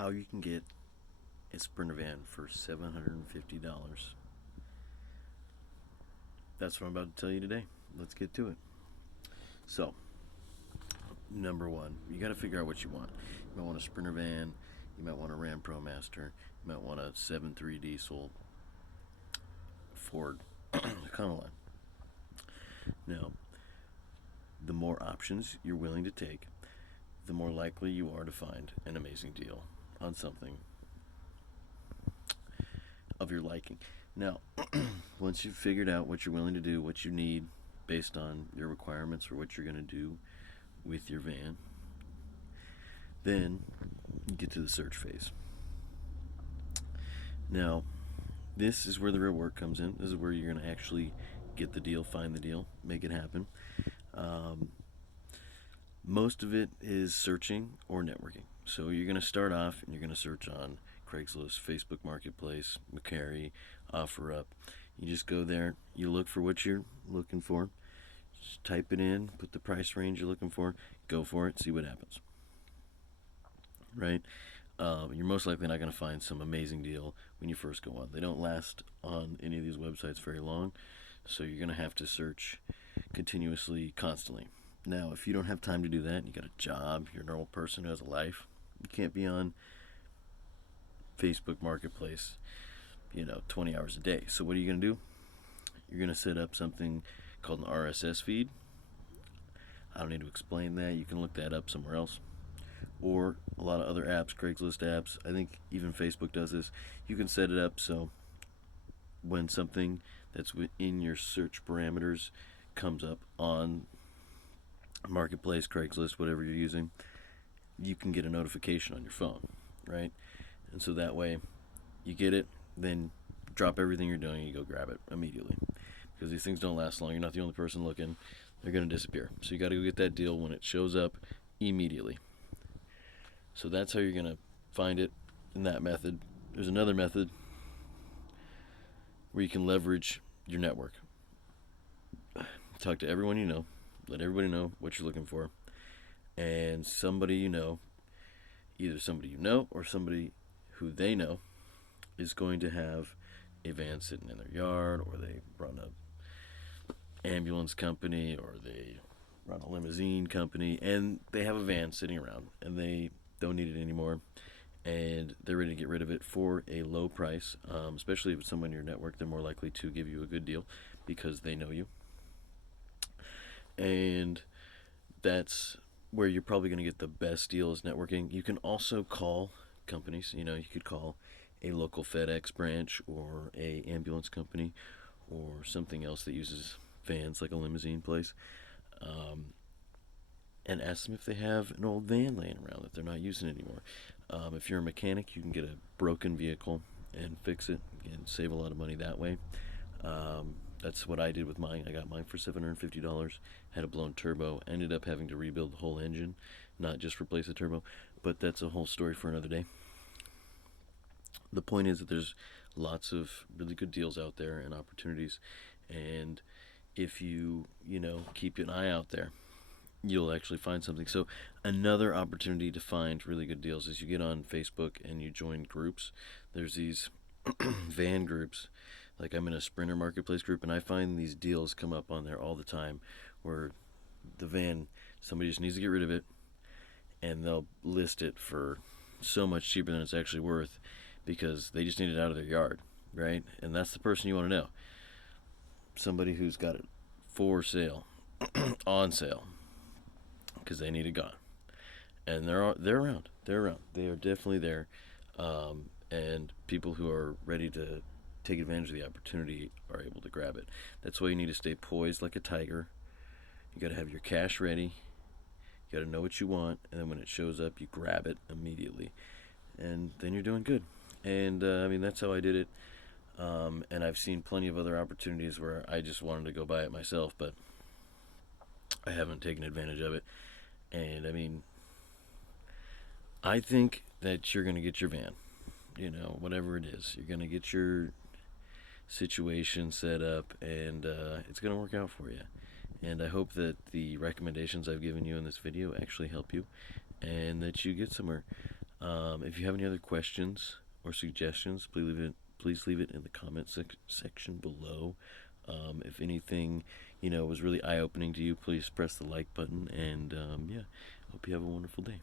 how you can get a Sprinter van for $750. That's what I'm about to tell you today. Let's get to it. So, number one, you got to figure out what you want. You might want a Sprinter van, you might want a Ram ProMaster, you might want a 7.3 diesel Ford Econoline. Now, the more options you're willing to take, the more likely you are to find an amazing deal on something of your liking. Now, once you've figured out what you're willing to do, what you need based on your requirements for what you're going to do with your van, then you get to the search phase. Now, this is where the real work comes in. This is where you're going to actually get the deal, find the deal, make it happen. Most of it is searching or networking. So you're going to start off and you're going to search on Craigslist, Facebook Marketplace, Macquarie, OfferUp. You just go there, you look for what you're looking for, just type it in, put the price range you're looking for, go for it, see what happens. Right? You're most likely not going to find some amazing deal when you first go on. They don't last on any of these websites very long, so you're going to have to search continuously, constantly. Now, if you don't have time to do that, you got a job, you're a normal person who has a life, you can't be on Facebook Marketplace, 20 hours a day. So what are you going to do? You're going to set up something called an RSS feed. I don't need to explain that. You can look that up somewhere else. Or a lot of other apps, Craigslist apps. I think even Facebook does this. You can set it up so when something that's within your search parameters comes up on Marketplace, Craigslist, whatever you're using, you can get a notification on your phone, right? And so that way you get it, then drop everything you're doing and you go grab it immediately. Because these things don't last long. You're not the only person looking. They're going to disappear. So you got to go get that deal when it shows up immediately. So that's how you're going to find it in that method. There's another method where you can leverage your network. Talk to everyone you know. Let everybody know what you're looking for. And somebody you know, either somebody you know or somebody who they know, is going to have a van sitting in their yard, or they run a ambulance company, or they run a limousine company, and they have a van sitting around and they don't need it anymore, and they're ready to get rid of it for a low price. Especially if it's someone in your network, they're more likely to give you a good deal because they know you. And that's where you're probably going to get the best deal is networking. You can also call companies. You could call a local FedEx branch or a ambulance company or something else that uses vans, like a limousine place, and ask them if they have an old van laying around that they're not using anymore. If you're a mechanic, you can get a broken vehicle and fix it and save a lot of money that way. That's what I did with mine. I got mine for $750, had a blown turbo, ended up having to rebuild the whole engine, not just replace the turbo, but that's a whole story for another day. The point is that there's lots of really good deals out there and opportunities, and if you keep an eye out there, you'll actually find something. So another opportunity to find really good deals is you get on Facebook and you join groups. There's these van groups. Like, I'm in a Sprinter Marketplace group, and I find these deals come up on there all the time where the van, somebody just needs to get rid of it, and they'll list it for so much cheaper than it's actually worth because they just need it out of their yard, right? And that's the person you want to know. Somebody who's got it for sale, on sale, because they need it gone. And they're around. They're around. They are definitely there. And people who are ready to take advantage of the opportunity are able to grab it. That's why you need to stay poised like a tiger. You got to have your cash ready. You got to know what you want, and then when it shows up, you grab it immediately, and then you're doing good. And that's how I did it. And I've seen plenty of other opportunities where I just wanted to go buy it myself, but I haven't taken advantage of it. And I think that you're going to get your van, whatever it is. You're going to get your situation set up, and it's going to work out for you. And I hope that the recommendations I've given you in this video actually help you and that you get somewhere. If you have any other questions or suggestions, please leave it in the section below. If anything, was really eye opening to you, please press the like button. And yeah, hope you have a wonderful day.